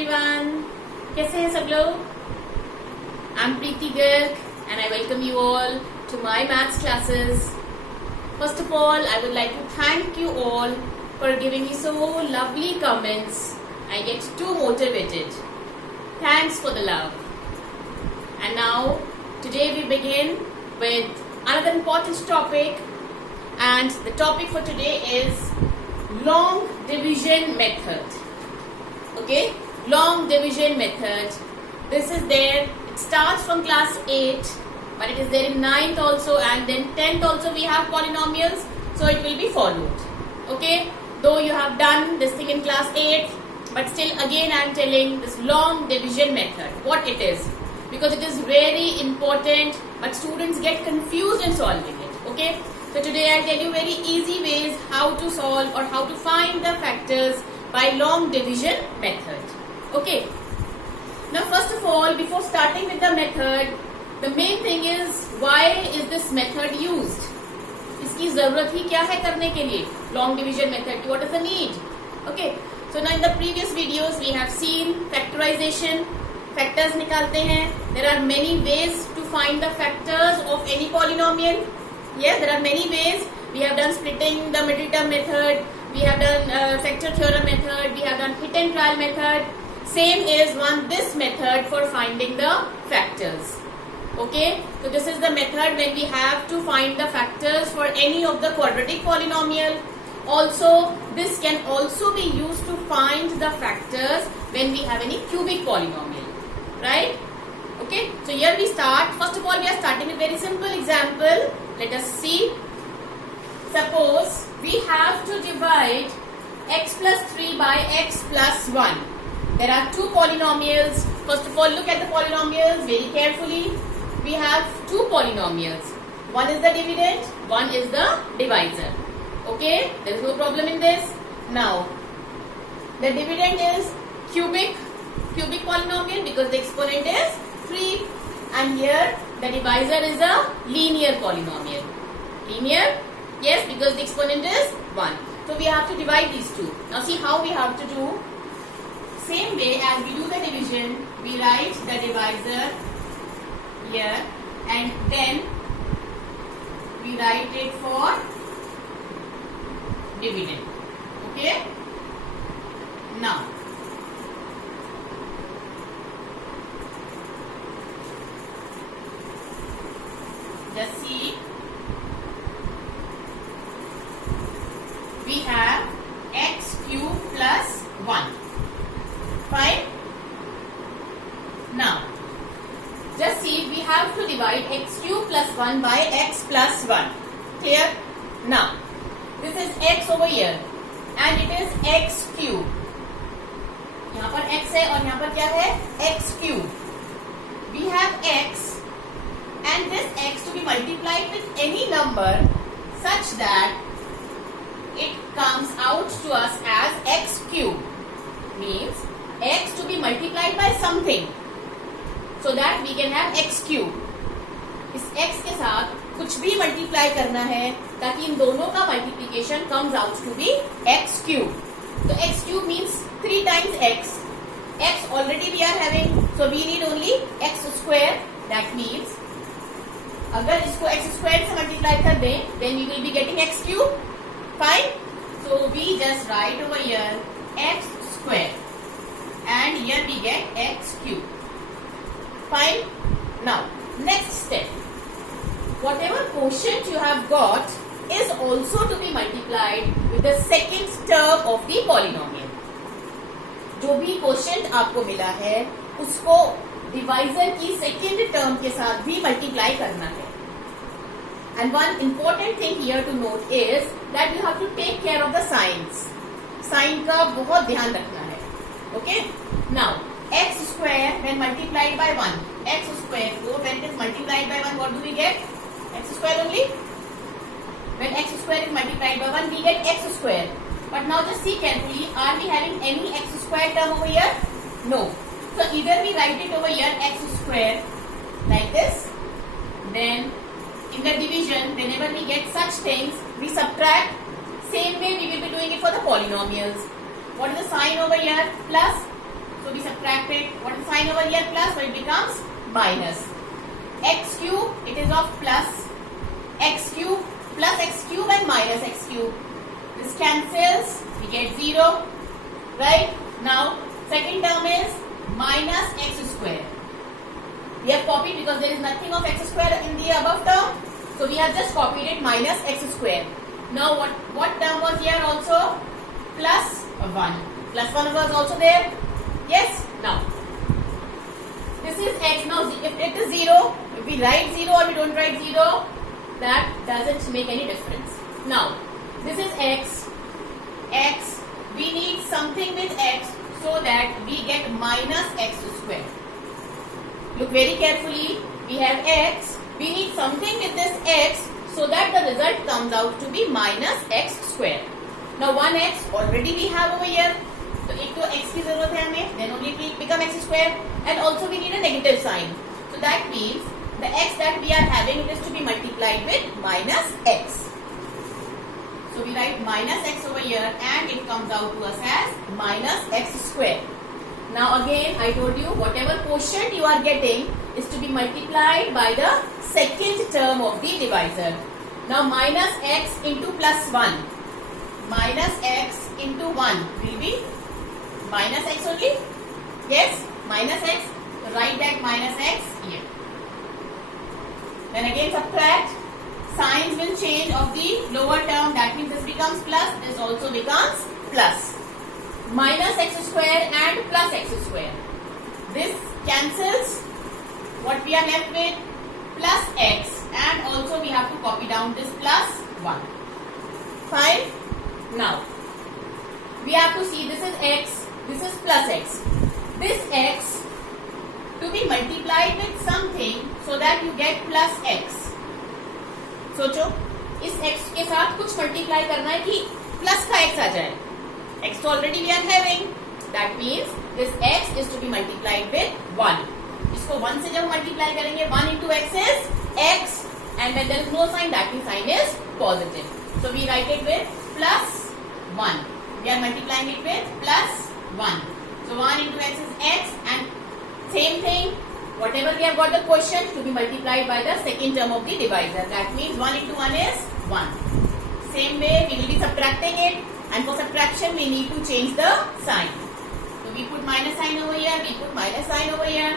Everyone, कैसे हैं सब लोग? I am Preeti Garg and I welcome you all to my maths classes. First of all, I would like to thank you all for giving me so lovely comments. I get too motivated. Thanks for the love. And now, today we begin with another important topic, and the topic for today is long division method. Okay, long division method. This is there. It starts from class 8, but it is there in 9th also, and then 10th also we have polynomials, so it will be followed. Okay, though you have done this thing in class 8, but still again I am telling this long division method, what it is, because it is very important, but students get confused in solving it. Okay, so today I will tell you very easy ways how to solve or how to find the factors by long division method. Okay. Now first of all, before starting with the method, the main thing is why is this method used? इसकी जरूरत ही क्या है करने के लिए long division method? What is the need? Okay. So now in the previous videos we have seen factorization. Factors निकालते हैं. There are many ways to find the factors of any polynomial. Yes, there are many ways. We have done splitting the middle term method. We have done factor theorem method. We have done hit and trial method. Same is this method for finding the factors. Okay, so this is the method when we have to find the factors for any of the quadratic polynomial. Also, this can also be used to find the factors when we have any cubic polynomial, right? Okay, so here we start. First of all, we are starting with very simple example. Let us see. Suppose we have to divide x plus 3 by x plus 1. There are two polynomials. First of all, look at the polynomials very carefully. We have two polynomials. One is the dividend, one is the divisor. Okay, there is no problem in this. Now, the dividend is cubic polynomial because the exponent is 3, and here the divisor is a linear polynomial. Linear, yes, because the exponent is 1. So we have to divide these two. Now see how we have to do. Same way as we do the division, we write the divisor here and then we write it for dividend. Okay? Now, just see, we have x cube plus 1. Fine. Now, just see, we have to divide x cube plus 1 by x plus 1. Clear? Now, this is x over here and it is x cube. यहाँ पर x है और यहाँ पर क्या है? x cube. We have x and this x to be multiplied with any number such that it comes out to us as x cube. Means x to be multiplied by something so that we can have x cube. इस x के साथ कुछ भी multiply करना है ताकि इन दोनों का multiplication comes out to be x cube. So x cube means 3 times x. X already we are having, so we need only x square. That means अगर इसको x square से multiply कर दें, then we will be getting x cube. Fine. So we just write over here x square. And here we get x cube. Fine. Now, next step. Whatever quotient you have got is also to be multiplied with the second term of the polynomial. जो भी quotient आपको मिला है, उसको divisor की second term के साथ भी multiply करना है. And one important thing here to note is that you have to take care of the signs. Sign का बहुत ध्यान रखना है. Okay. Now, x square when multiplied by 1. X square, so when it is multiplied by 1, what do we get? X square only. When x square is multiplied by 1, we get x square. But now just see carefully, are we having any x square term over here? No. So either we write it over here x square like this. Then in the division, whenever we get such things, we subtract. Same way we will be doing it for the polynomials. What is the sign over here? Plus. So we subtract it. What is sign over here? Plus, so it becomes minus. X cube, it is of plus x cube and minus x cube. This cancels, we get 0. Right? Now, second term is minus x square. We have copied because there is nothing of x square in the above term. So we have just copied it, minus x square. Now what term was here also? Plus 1. Plus 1 was also there. Yes? Now, this is x. Now, if it is 0, if we write 0 or we don't write 0, that doesn't make any difference. Now, this is x. X, we need something with x so that we get minus x square. Look very carefully. We have x. We need something with this x so that the result comes out to be minus x square. Now 1x already we have over here. So एक तो x की जरूरत है हमें. Then only it will become x square. And also we need a negative sign. So that means the x that we are having, it is to be multiplied with minus x. So we write minus x over here and it comes out to us as minus x square. Now again I told you whatever quotient you are getting is to be multiplied by the second term of the divisor. Now minus x into plus 1. Minus x into 1 will be minus x only. Yes, minus x. So write that minus x here. Then again subtract. Signs will change of the lower term. That means this becomes plus. This also becomes plus. Minus x square and plus x square. This cancels. What we are left with? Plus x. And also we have to copy down this plus 1. Fine. Now, we have to see this is x. This is plus x. This x to be multiplied with something so that you get plus x. सोचो इस x के साथ कुछ multiply करना है कि plus का x आ जाए. x तो already we are having. That means this x is to be multiplied with 1. इसको 1 से जब मल्टीप्लाई करेंगे 1 into x is x and when there is no sign that means sign is positive. So we write it with plus 1. We are multiplying it with plus 1. So 1 into x is x and same thing. Whatever we have got the quotient to be multiplied by the second term of the divisor. That means 1 into 1 is 1. Same way we will be subtracting it and for subtraction we need to change the sign. So we put minus sign over here, we put minus sign over here.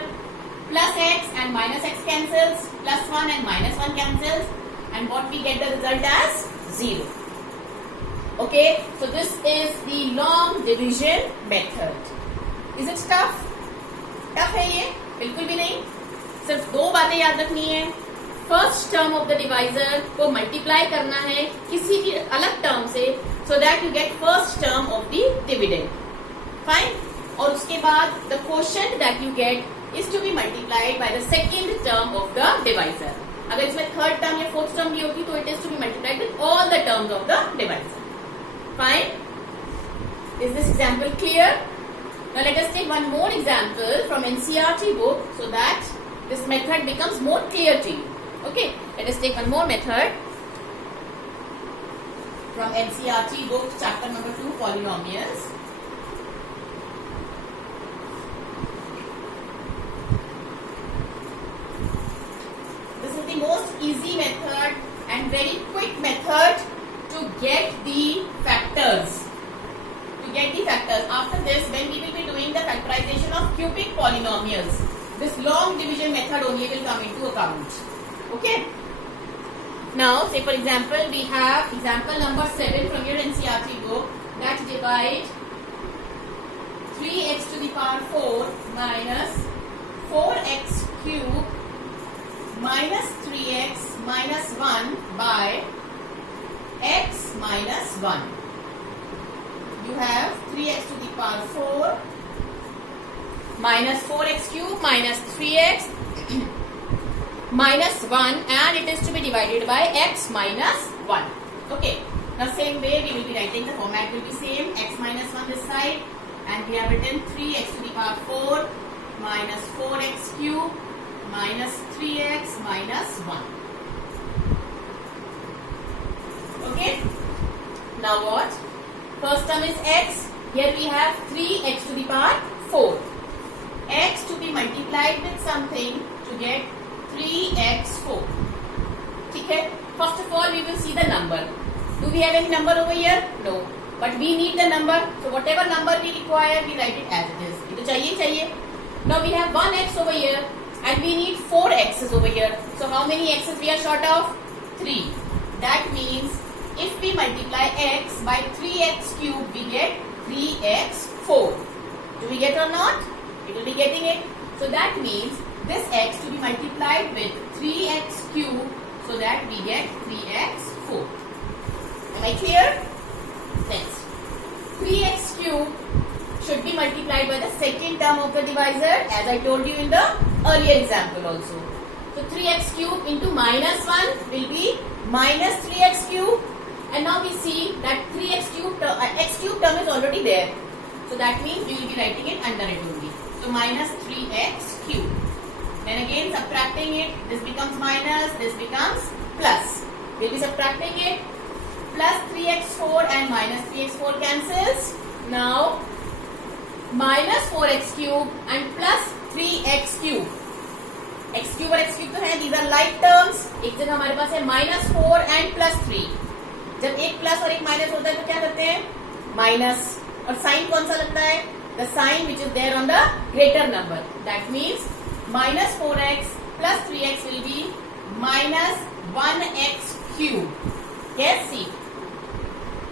Plus x and minus x cancels. Plus 1 and minus 1 cancels. And what we get the result as 0. Okay, so this is the long division method. Is it tough? Tough है ये? बिल्कुल भी नहीं. सिर्फ दो बातें याद रखनी है. First term of the divisor को मल्टीप्लाई करना है किसी भी अलग टर्म से so that you get first term of the dividend. Fine. और उसके बाद the quotient that you get is to be multiplied by the second term of the divisor. अगर इसमें थर्ड टर्म या फोर्थ टर्म भी होगी तो it is to be multiplied with all the terms of the divisor. Fine. Is this example clear? Now let us take one more example from NCERT book so that this method becomes more clear to you. Okay, let us take one more method from NCERT book, chapter number 2, polynomials. This is the most easy method and very quick method to get the factors. After this, when we will be doing the factorization of cubic polynomials, this long division method only will come into account. Okay. Now, say for example, we have example number 7 from your NCERT book that divide 3x to the power 4 minus 4x cube minus 3x minus 1 by x minus 1. You have 3x to the power 4 minus 4x cube minus 3x minus 1 and it is to be divided by x minus 1. Okay. Now same way we will be writing, the format will be same. X minus 1 this side and we have written 3x to the power 4 minus 4x cube minus 3x minus 1. Okay. Now what? First term is x. Here we have 3x to the power 4. x to be multiplied with something to get 3x4. ठीक है? First of all, we will see the number. Do we have any number over here? No. But we need the number. So whatever number we require, we write it as it is. ये तो चाहिए चाहिए. Now we have 1x over here and we need 4 x's over here. So how many x's we are short of? 3. That means if we multiply x by 3x cube, we get 3x4. Do we get or not? We will be getting it. So that means this x to be multiplied with 3x cube so that we get 3x4. Am I clear? Next. 3x cube should be multiplied by the second term of the divisor as I told you in the earlier example also. So 3x cube into minus 1 will be minus 3x cube. And now we see that 3x cube, x cube term is already there. So that means we will be writing it under it only. So minus 3x cube. Then again subtracting it, this becomes minus, this becomes plus. We will be subtracting it. Plus 3x4 and minus 3x4 cancels. Now minus 4x cube and plus 3x cube. x cube और x cube तो है, these are like terms. एक जगह हमारे पास है minus 4 and plus 3. जब एक plus और एक माइनस होता है तो क्या करते हैं? माइनस. और साइन कौन सा लगता है? The sign which is there on the greater number. That means minus 4x plus 3x will be minus 1x cube. Yes, see.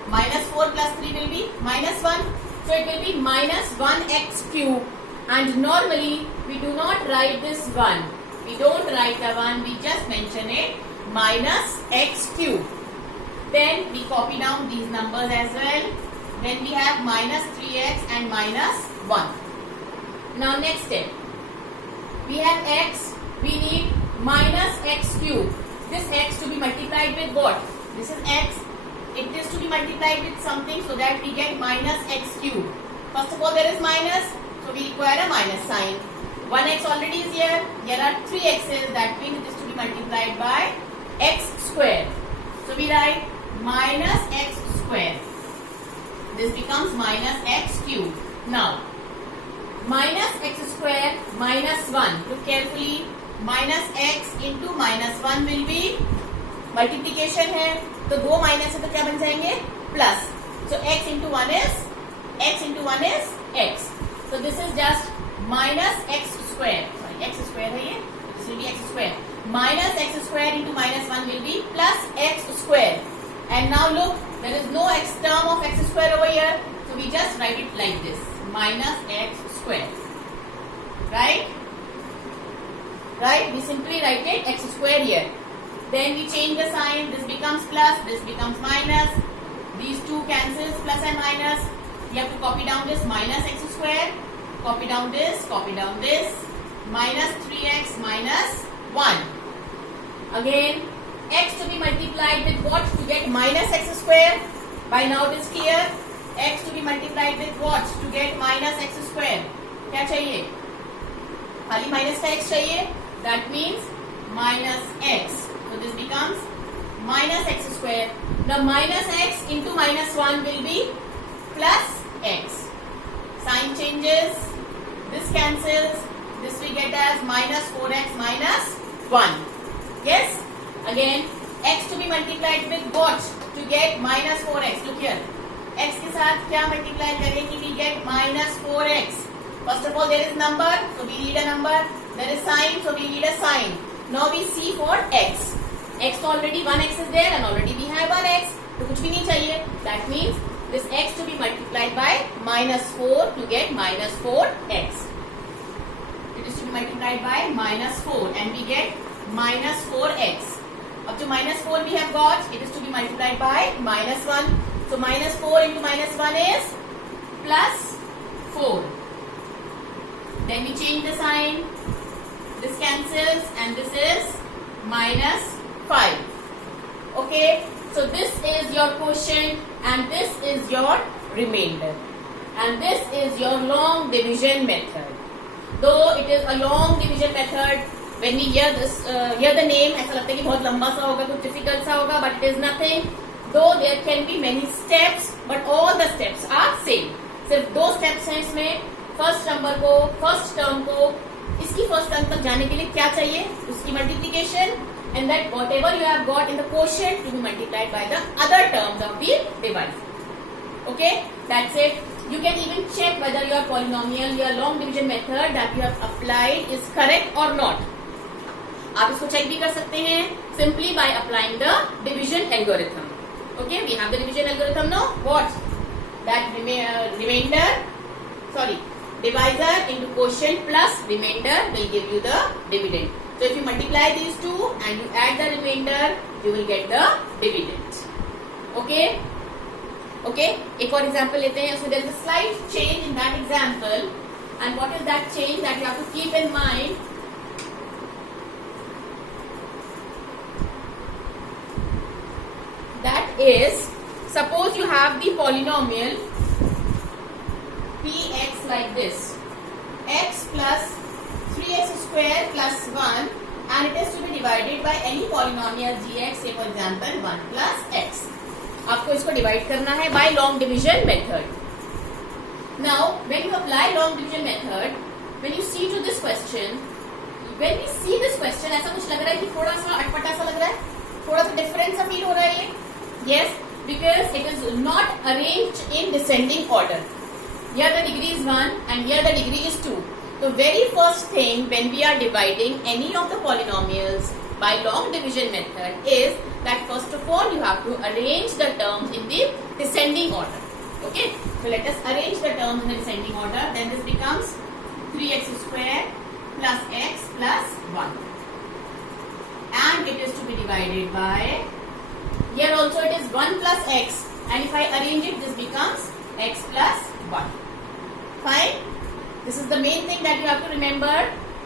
Minus 4 plus 3 will be minus 1. So it will be minus 1x cube. And normally we do not write this 1. We don't write the 1. We just mention it minus x cube. Then we copy down these numbers as well. Then we have minus 3x and minus 1. Now next step. We have x. We need minus x cube. This x to be multiplied with what? This is x. It is to be multiplied with something so that we get minus x cube. First of all, there is minus. So we require a minus sign. 1x already is here. Here are 3 x's. That means it is to be multiplied by x square. So we write minus x square. This becomes minus x cube. Now, minus x square minus 1. Look carefully. Minus x into minus 1 will be multiplication है. तो 2 minus है तो क्या बन जाएंगे? Plus. So x into 1 is x. So this is just minus x square. Sorry, x square है ये. This will be x square. Minus x square into minus 1 will be plus x square. And now look, there is no x term of x square over here. So we just write it like this. Minus x square. Right? Right? We simply write it x square here. Then we change the sign. This becomes plus. This becomes minus. These two cancels plus and minus. You have to copy down this minus x square. Copy down this. Copy down this. Minus 3x minus 1. Again, x to be multiplied with what to get minus x square? By now it is clear. X to be multiplied with what to get minus x square? क्या चाहिए? खाली minus का x चाहिए. That means minus x. So this becomes minus x square. Now minus x into minus 1 will be plus x. Sign changes. This cancels. This we get as minus 4x minus 1. Yes? Again, x to be multiplied with what? To get minus 4x. Look here. x के साथ क्या multiply करें कि we get minus 4x. First of all, there is number. So we need a number. There is sign. So we need a sign. Now we see for x. x तो already 1x is there and already we have 1x. तो कुछ भी नहीं चाहिए. That means this x to be multiplied by minus 4 to get minus 4x. It is to be multiplied by minus 4 and we get minus 4x. अब जो minus 4 we have got, it is to be multiplied by minus 1. So minus 4 into minus 1 is plus 4. Then we change the sign. This cancels and this is minus 5. Okay, so this is your quotient and this is your remainder. And this is your long division method. Though it is a long division method, when we hear this, hear the name, ऐसा लगता है कि बहुत लंबा सा होगा, कुछ difficult सा होगा, but it is nothing. Though there can be many steps, but all the steps are same. सिर्फ 2 steps हैं इसमें. फर्स्ट टर्म को इसकी फर्स्ट टर्म तक जाने के लिए क्या चाहिए, उसकी multiplication, and that whatever you have got in the quotient to be multiplied by the other terms of the divisor. Okay, that's it. You can even check whether your polynomial, your long division method that you have applied is correct or not. आप इसको check भी कर सकते हैं simply by applying the division algorithm. Okay, we have the division algorithm now. What? That divisor into quotient plus remainder will give you the dividend. So if you multiply these two and you add the remainder, you will get the dividend. Okay? Okay? एक और example लेते हैं. So there is a slight change in that example. And what is that change that you have to keep in mind? That is, suppose you have the polynomial px like this. X plus 3x square plus 1 and it is to be divided by any polynomial gx, say for example 1 plus x. आपको इसको divide करना है by long division method. Now when you apply long division method, when you see to this question, ऐसा कुछ लग रहा है कि थोड़ा सा अटपटा सा लग रहा है, थोड़ा सा डिफरेंट सा फील हो रहा है ये. Yes, because it is not arranged in descending order. Here the degree is 1 and here the degree is 2. The very first thing when we are dividing any of the polynomials by long division method is that first of all you have to arrange the terms in the descending order. Okay, so let us arrange the terms in the descending order. Then this becomes 3x square plus x plus 1 and it is to be divided by, here also it is 1 plus x and if I arrange it this becomes x plus 1. Fine. This is the main thing that you have to remember.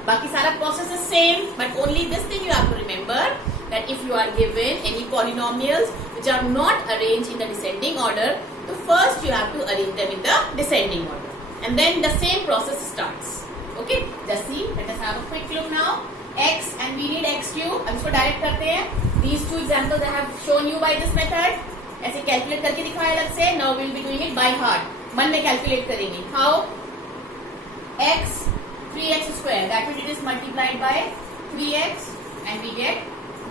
बाकी सारा process is same, but only this thing you have to remember, that if you are given any polynomials which are not arranged in the descending order, so first you have to arrange them in the descending order, and then the same process starts. Okay, just see. Let us have a quick look now. X and we need x cube. अब इसको direct करते हैं. These two examples I have shown you by this method. ऐसे calculate करके दिखाया अलग से. Now we will be doing it by heart. मन में कैलकुलेट करेंगे. How? X 3x square, that means it is multiplied by 3x and we get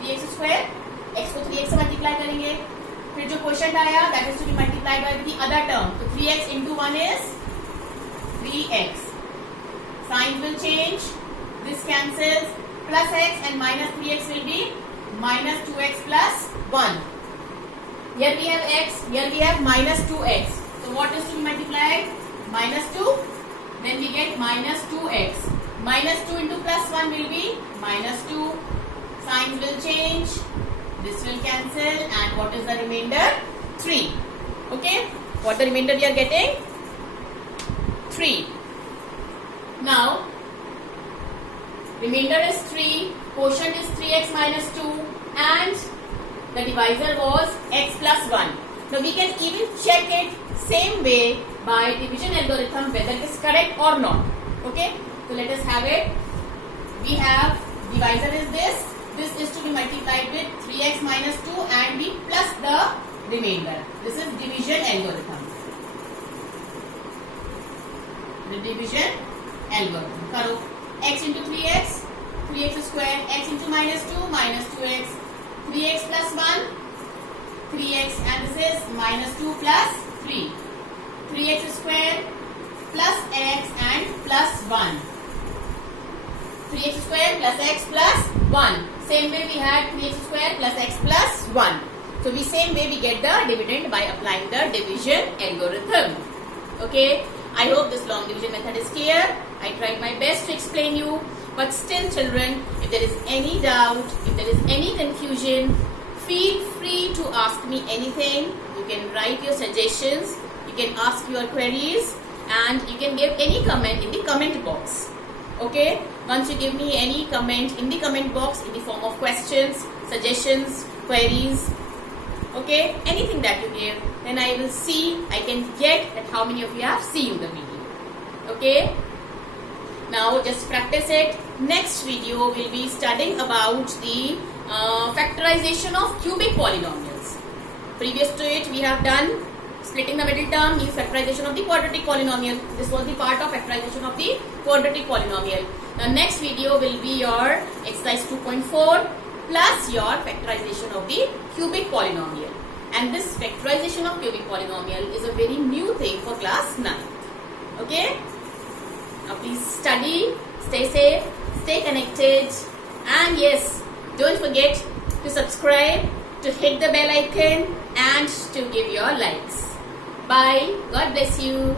3x square. X को 3x से multiply करेंगे. फिर जो quotient आया that is to be multiplied by the other term. So 3x into 1 is 3x. Sign will change. This cancels. Plus x and minus 3x will be minus 2x plus 1. Here we have x. Here we have minus 2x. So what is to be multiplied? Minus 2. Then we get minus 2x. Minus 2 into plus 1 will be minus 2. Signs will change. This will cancel. And what is the remainder? 3. Okay. What the remainder we are getting? 3. Now, remainder is 3. Quotient is 3x minus 2. And the divisor was x plus 1. Now we can even check it same way by division algorithm whether it is correct or not. Okay, so let us have it. We have divisor is this. This is to be multiplied with 3x minus 2 and we plus the remainder. This is division algorithm. The division algorithm. Karo x into 3x, 3x square, x into minus 2, minus 2x, 3x plus 1, 3x, and this is minus 2 plus 3. 3x square plus x and plus 1. 3x square plus x plus 1. Same way we had 3x square plus x plus 1. So we same way we get the dividend by applying the division algorithm. Okay. I hope this long division method is clear. I tried my best to explain you. But still children, if there is any doubt, if there is any confusion, feel free to ask me anything. You can write your suggestions. You can ask your queries. And you can give any comment in the comment box. Okay. Once you give me any comment in the comment box in the form of questions, suggestions, queries, okay, anything that you give, then I will see, I can get that how many of you have seen the video. Okay. Now just practice it. Next video will be studying about the factorization of cubic polynomials. Previous to it we have done Splitting the middle term means factorization of the quadratic polynomial. This was the part of factorization of the quadratic polynomial. The next video will be your exercise 2.4 plus your factorization of the cubic polynomial. And this factorization of cubic polynomial is a very new thing for class 9. Okay? Now please study, stay safe, stay connected, and yes, don't forget to subscribe, to hit the bell icon, and to give your likes. Bye. God bless you.